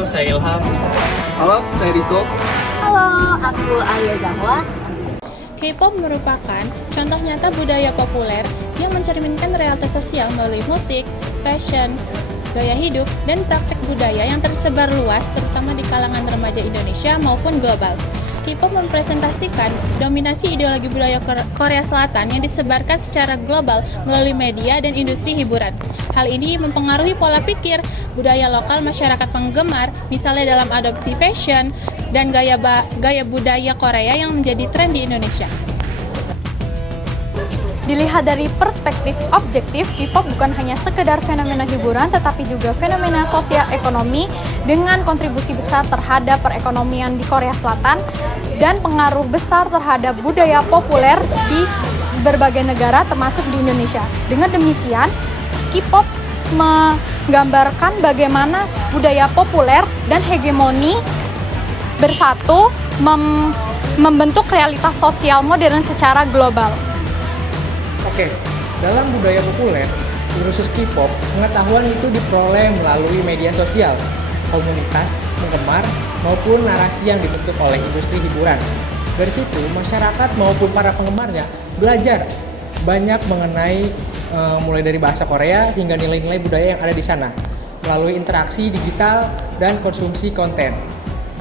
Halo, saya Ilham. Halo, saya Riko. Halo, aku Alia Zahwa. K-pop merupakan contoh nyata budaya populer yang mencerminkan realitas sosial melalui musik, fashion, gaya hidup, dan praktek budaya yang tersebar luas terutama di kalangan remaja Indonesia maupun global. K-pop mempresentasikan dominasi ideologi budaya Korea Selatan yang disebarkan secara global melalui media dan industri hiburan. Hal ini mempengaruhi pola pikir budaya lokal masyarakat penggemar, misalnya dalam adopsi fashion dan gaya budaya Korea yang menjadi tren di Indonesia. Dilihat dari perspektif objektif, K-pop bukan hanya sekedar fenomena hiburan, tetapi juga fenomena sosial ekonomi dengan kontribusi besar terhadap perekonomian di Korea Selatan dan pengaruh besar terhadap budaya populer di berbagai negara termasuk di Indonesia. Dengan demikian, K-pop menggambarkan bagaimana budaya populer dan hegemoni bersatu membentuk realitas sosial modern secara global. Oke, dalam budaya populer, khusus K-pop, pengetahuan itu diperoleh melalui media sosial, komunitas, penggemar, maupun narasi yang dibentuk oleh industri hiburan. Dari situ, masyarakat maupun para penggemarnya belajar banyak mengenai mulai dari bahasa Korea hingga nilai-nilai budaya yang ada di sana, melalui interaksi digital dan konsumsi konten.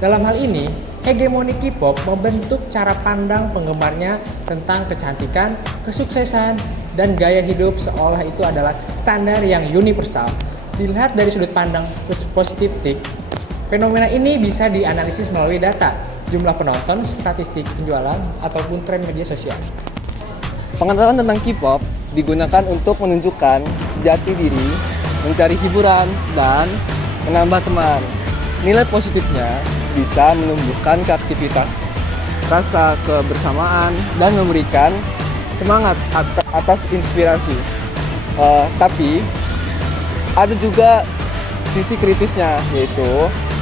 Dalam hal ini, hegemoni K-pop membentuk cara pandang penggemarnya tentang kecantikan, kesuksesan, dan gaya hidup seolah itu adalah standar yang universal. Dilihat dari sudut pandang positif, fenomena ini bisa dianalisis melalui data, jumlah penonton, statistik penjualan, ataupun tren media sosial. Pengetahuan tentang K-pop digunakan untuk menunjukkan jati diri, mencari hiburan, dan menambah teman. Nilai positifnya bisa menumbuhkan kreativitas, rasa kebersamaan, dan memberikan semangat atas inspirasi. Tapi ada juga sisi kritisnya, yaitu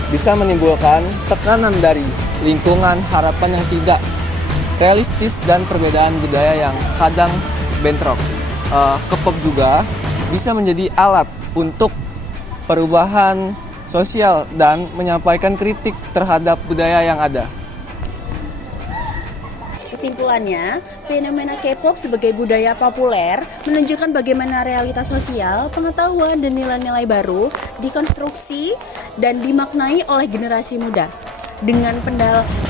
bisa menimbulkan tekanan dari lingkungan, harapan yang tidak realistis, dan perbedaan budaya yang kadang bentrok. K-pop juga bisa menjadi alat untuk perubahan sosial dan menyampaikan kritik terhadap budaya yang ada. Kesimpulannya, fenomena K-pop sebagai budaya populer menunjukkan bagaimana realitas sosial, pengetahuan, dan nilai-nilai baru dikonstruksi dan dimaknai oleh generasi muda. Dengan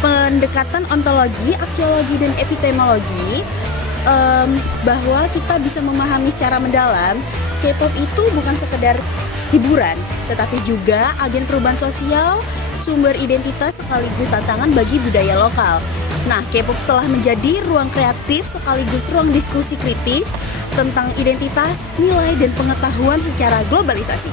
pendekatan ontologi, aksiologi, dan epistemologi, bahwa kita bisa memahami secara mendalam K-pop itu bukan sekedar hiburan, tetapi juga agen perubahan sosial, sumber identitas sekaligus tantangan bagi budaya lokal. Nah, K-pop telah menjadi ruang kreatif sekaligus ruang diskusi kritis tentang identitas, nilai, dan pengetahuan secara globalisasi.